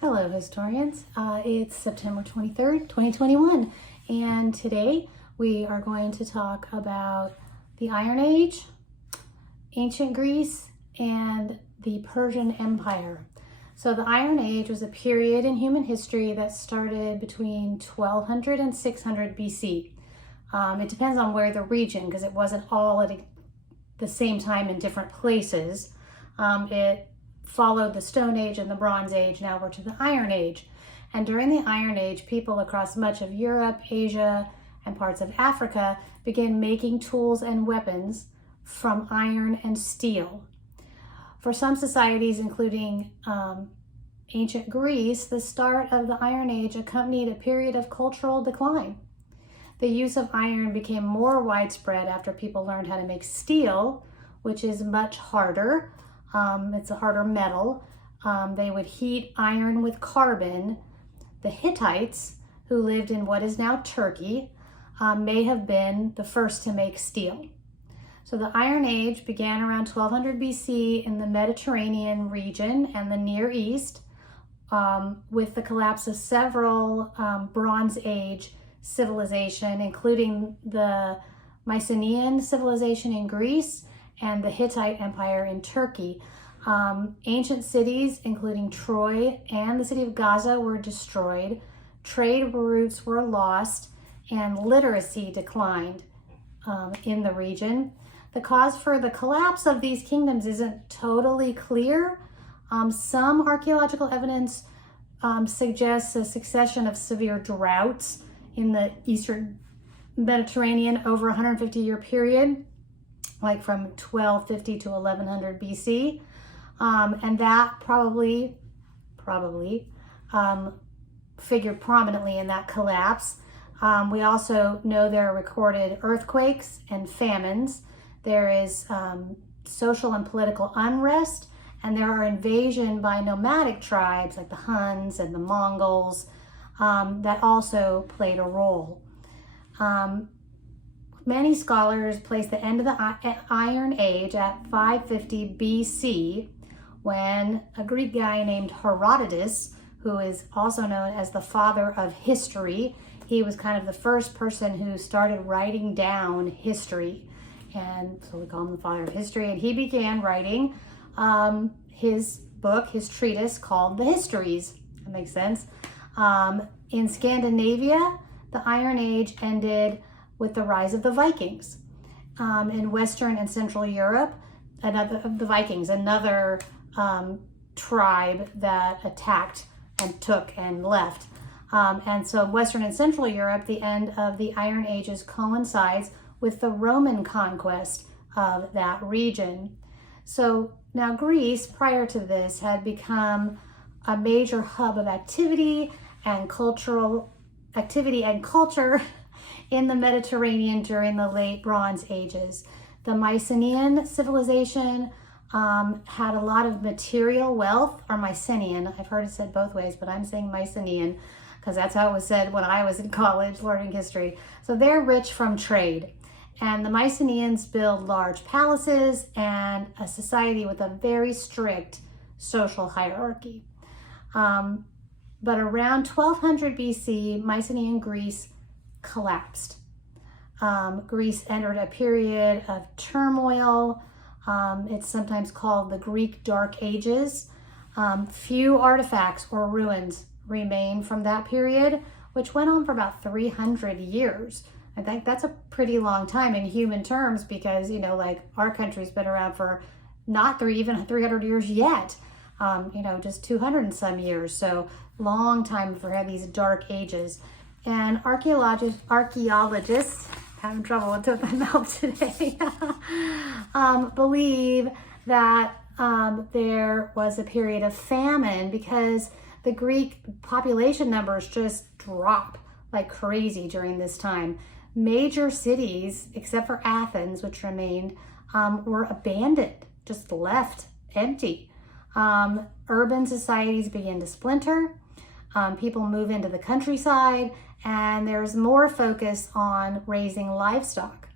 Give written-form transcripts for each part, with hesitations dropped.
Hello, historians. It's September 23rd, 2021, and today we are going to talk about the Iron Age, ancient Greece, and the Persian Empire. So the Iron Age was a period in human history that started between 1200 and 600 BC. It depends on where the region, because it wasn't all at the same time in different places. It followed the Stone Age and the Bronze Age. Now we're to the Iron Age. And during the Iron Age, people across much of Europe, Asia, and parts of Africa began making tools and weapons from iron and steel. For some societies, including ancient Greece, the start of the Iron Age accompanied a period of cultural decline. The use of iron became more widespread after people learned how to make steel, which is much harder. It's a harder metal. They would heat iron with carbon. The Hittites, who lived in what is now Turkey, may have been the first to make steel. So the Iron Age began around 1200 BC in the Mediterranean region and the Near East, with the collapse of several Bronze Age civilization, including the Mycenaean civilization in Greece and the Hittite Empire in Turkey. Ancient cities, including Troy and the city of Gaza, were destroyed. Trade routes were lost, and literacy declined in the region. The cause for the collapse of these kingdoms isn't totally clear. Some archaeological evidence suggests a succession of severe droughts in the Eastern Mediterranean over a 150-year period, like from 1250 to 1100 BC. And that probably figured prominently in that collapse. We also know there are recorded earthquakes and famines. There is social and political unrest, and there are invasion by nomadic tribes like the Huns and the Mongols that also played a role. Many scholars place the end of the Iron Age at 550 BC, when a Greek guy named Herodotus, who is also known as the father of history, he was kind of the first person who started writing down history, and so we call him the father of history, and he began writing his book, his treatise called the Histories. That makes sense. In Scandinavia, the Iron Age ended with the rise of the Vikings. In Western and Central Europe, another tribe that attacked and took and left. And so Western and Central Europe, the end of the Iron Ages coincides with the Roman conquest of that region. So now Greece, prior to this, had become a major hub of activity and culture in the Mediterranean during the late Bronze Ages. The Mycenaean civilization had a lot of material wealth, or Mycenaean. I've heard it said both ways, but I'm saying Mycenaean because that's how it was said when I was in college learning history. So they're rich from trade. And the Mycenaeans build large palaces and a society with a very strict social hierarchy. But around 1200 BC, Mycenaean Greece collapsed. Greece entered a period of turmoil. It's sometimes called the Greek Dark Ages. Few artifacts or ruins remain from that period, which went on for about 300 years. I think that's a pretty long time in human terms because, like our country's been around for not even 300 years yet, just 200 and some years. So long time for these dark ages. And archaeologists having trouble with my mouth today, believe that there was a period of famine because the Greek population numbers just drop like crazy during this time. Major cities, except for Athens, which remained, were abandoned, just left empty. Urban societies begin to splinter. People move into the countryside, and there's more focus on raising livestock.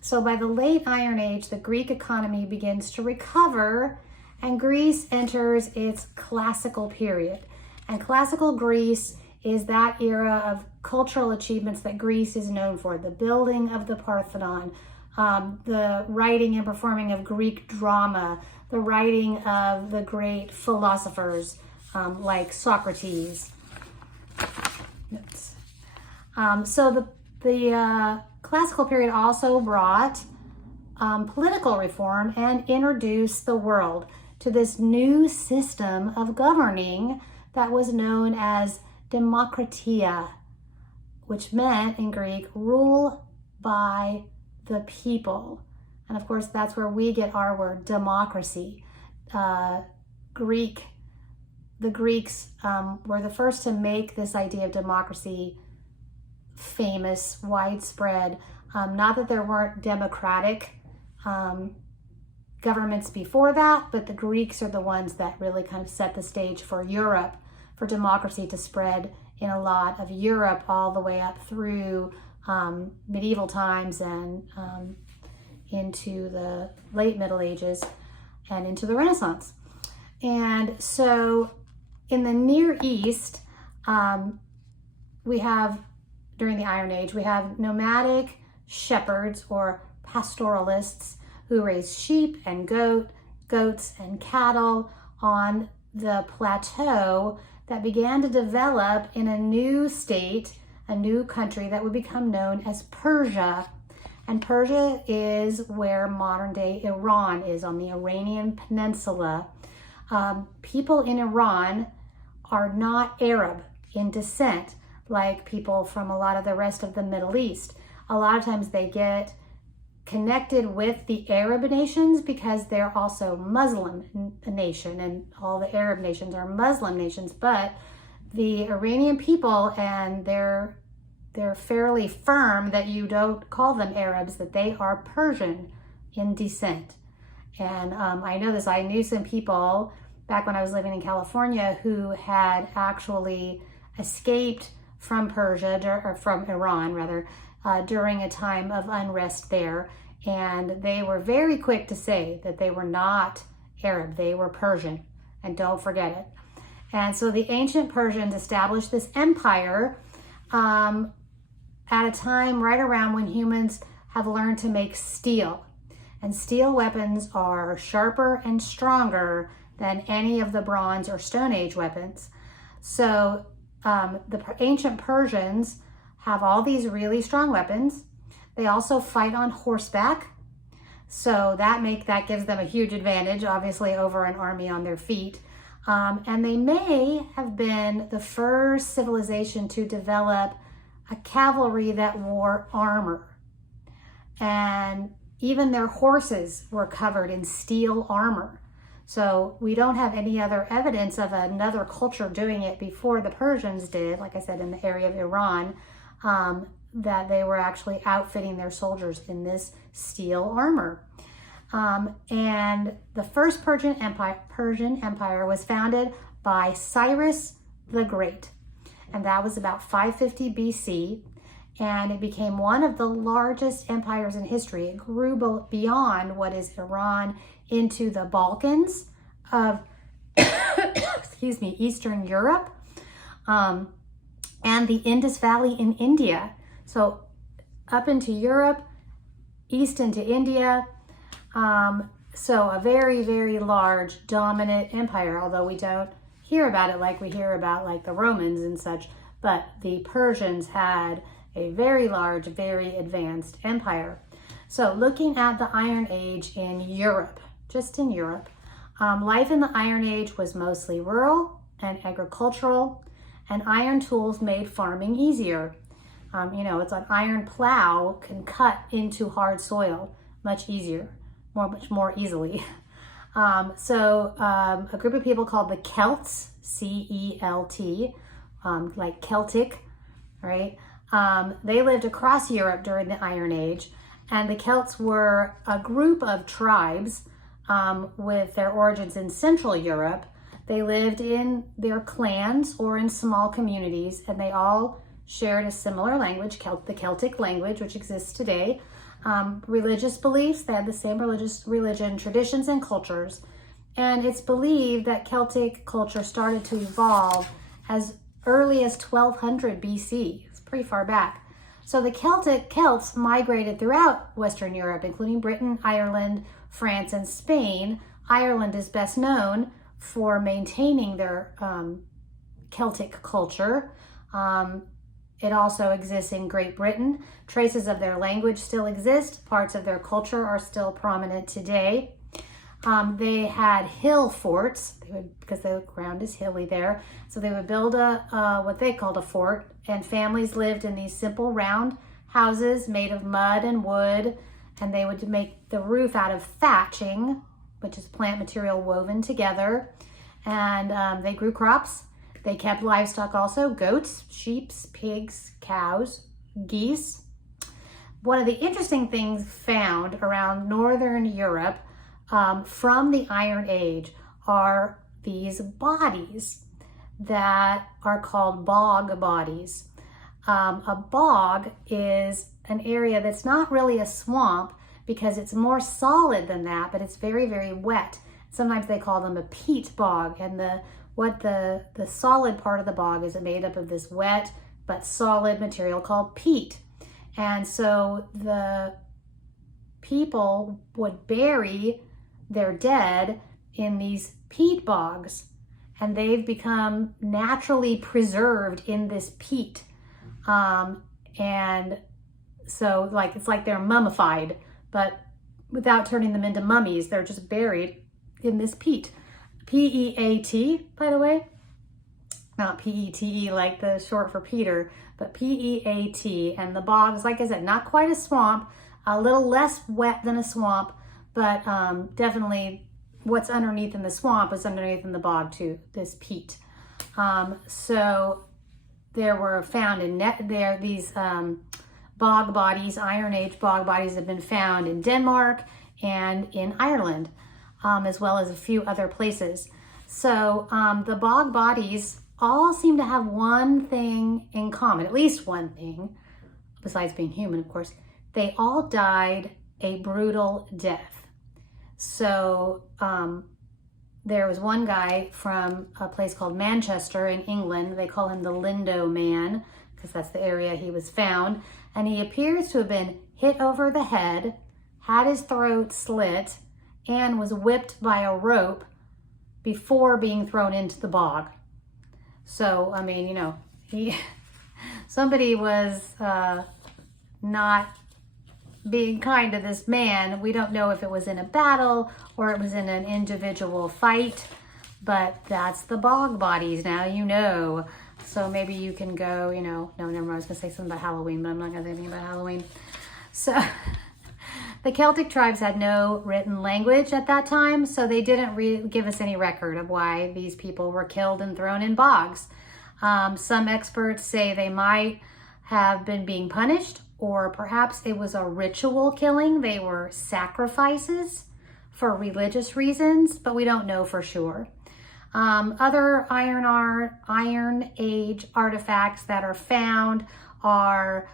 So by the late Iron Age, the Greek economy begins to recover, and Greece enters its classical period. And classical Greece is that era of cultural achievements that Greece is known for. The building of the Parthenon, the writing and performing of Greek drama, the writing of the great philosophers like Socrates. So the classical period also brought political reform and introduced the world to this new system of governing that was known as demokratia, which meant in Greek, rule by the people. And of course, that's where we get our word democracy. The Greeks were the first to make this idea of democracy famous, widespread. Not that there weren't democratic governments before that, but the Greeks are the ones that really kind of set the stage for Europe, for democracy to spread in a lot of Europe all the way up through medieval times and into the late Middle Ages and into the Renaissance. And so in the Near East, we have, during the Iron Age, we have nomadic shepherds or pastoralists who raise sheep and goats and cattle on the plateau that began to develop in a new state, a new country that would become known as Persia. And Persia is where modern day Iran is, on the Iranian Peninsula. People in Iran are not Arab in descent like people from a lot of the rest of the Middle East. A lot of times they get connected with the Arab nations because they're also Muslim nation, and all the Arab nations are Muslim nations, but the Iranian people, and they're fairly firm that you don't call them Arabs, that they are Persian in descent. And I know this, I knew some people back when I was living in California who had actually escaped from Persia, or from Iran rather, during a time of unrest there. And they were very quick to say that they were not Arab, they were Persian, and don't forget it. And so the ancient Persians established this empire at a time right around when humans have learned to make steel. And steel weapons are sharper and stronger than any of the Bronze or Stone Age weapons. So the ancient Persians have all these really strong weapons. They also fight on horseback. So that gives them a huge advantage, obviously, over an army on their feet. And they may have been the first civilization to develop a cavalry that wore armor. And even their horses were covered in steel armor. So we don't have any other evidence of another culture doing it before the Persians did, like I said, in the area of Iran, that they were actually outfitting their soldiers in this steel armor. And the first Persian Empire was founded by Cyrus the Great. And that was about 550 BC. And it became one of the largest empires in history. It grew beyond what is Iran into the Balkans of, Eastern Europe, and the Indus Valley in India. So up into Europe, east into India. So a very, very large, dominant empire, although we don't hear about it like we hear about like the Romans and such. But the Persians had a very large, very advanced empire. So looking at the Iron Age in Europe, just in Europe, life in the Iron Age was mostly rural and agricultural, and iron tools made farming easier. It's an iron plow can cut into hard soil much easier, much more easily. So a group of people called the Celts, C-E-L-T, like Celtic, right? They lived across Europe during the Iron Age, and the Celts were a group of tribes with their origins in Central Europe. They lived in their clans or in small communities, and they all shared a similar language, the Celtic language, which exists today. Religious beliefs, they had the same religion, traditions, and cultures. And it's believed that Celtic culture started to evolve as early as 1200 BC. It's pretty far back. So the Celts migrated throughout Western Europe, including Britain, Ireland, France, and Spain. Ireland is best known for maintaining their Celtic culture. It also exists in Great Britain. Traces of their language still exist. Parts of their culture are still prominent today. They had hill forts because the ground is hilly there. So they would build what they called a fort, and families lived in these simple round houses made of mud and wood, and they would make the roof out of thatching, which is plant material woven together. And they grew crops. They kept livestock also, goats, sheep, pigs, cows, geese. One of the interesting things found around Northern Europe from the Iron Age are these bodies that are called bog bodies. A bog is an area that's not really a swamp because it's more solid than that, but it's very, very wet. Sometimes they call them a peat bog, and the solid part of the bog is made up of this wet but solid material called peat. And so the people would bury their dead in these peat bogs, and they've become naturally preserved in this peat. And so it's like they're mummified, but without turning them into mummies. They're just buried in this peat. P-E-A-T, by the way. Not P-E-T-E like the short for Peter, but P-E-A-T. And the bogs, like I said, not quite a swamp, a little less wet than a swamp, but definitely what's underneath in the swamp is underneath in the bog too, this peat. So there were found in these bog bodies, Iron Age bog bodies have been found in Denmark and in Ireland, as well as a few other places. So the bog bodies all seem to have one thing in common, at least one thing, besides being human, of course. They all died a brutal death. So there was one guy from a place called Manchester in England. They call him the Lindo Man because that's the area he was found. And he appears to have been hit over the head, had his throat slit, and was whipped by a rope before being thrown into the bog. So, I mean, somebody was not being kind to this man. We don't know if it was in a battle or it was in an individual fight, but that's the bog bodies. Now you know. So maybe you can go, no, never mind. I was going to say something about Halloween, but I'm not going to say anything about Halloween. So the Celtic tribes had no written language at that time, so they didn't give us any record of why these people were killed and thrown in bogs. Some experts say they might have been being punished, or perhaps it was a ritual killing. They were sacrifices for religious reasons, but we don't know for sure. Other Iron Age artifacts that are found are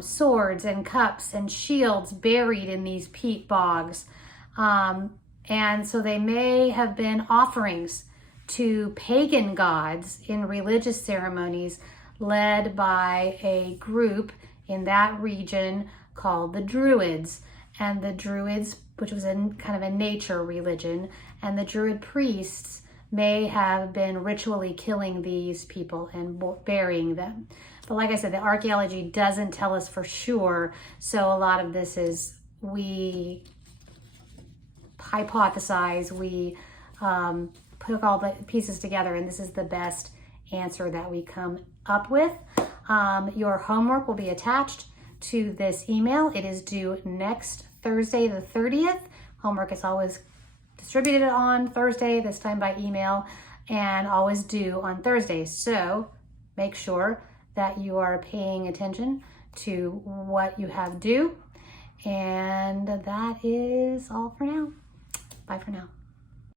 swords and cups and shields buried in these peat bogs. And so they may have been offerings to pagan gods in religious ceremonies led by a group in that region called the Druids. And the Druids, which was kind of a nature religion, and the Druid priests may have been ritually killing these people and burying them. But like I said, the archaeology doesn't tell us for sure, so a lot of this is we hypothesize, we put all the pieces together, and this is the best answer that we come up with. Your homework will be attached to this email. It is due next Thursday the 30th. Homework is always distributed on Thursday, this time by email, and always due on Thursdays. So make sure that you are paying attention to what you have due. And that is all for now. Bye for now.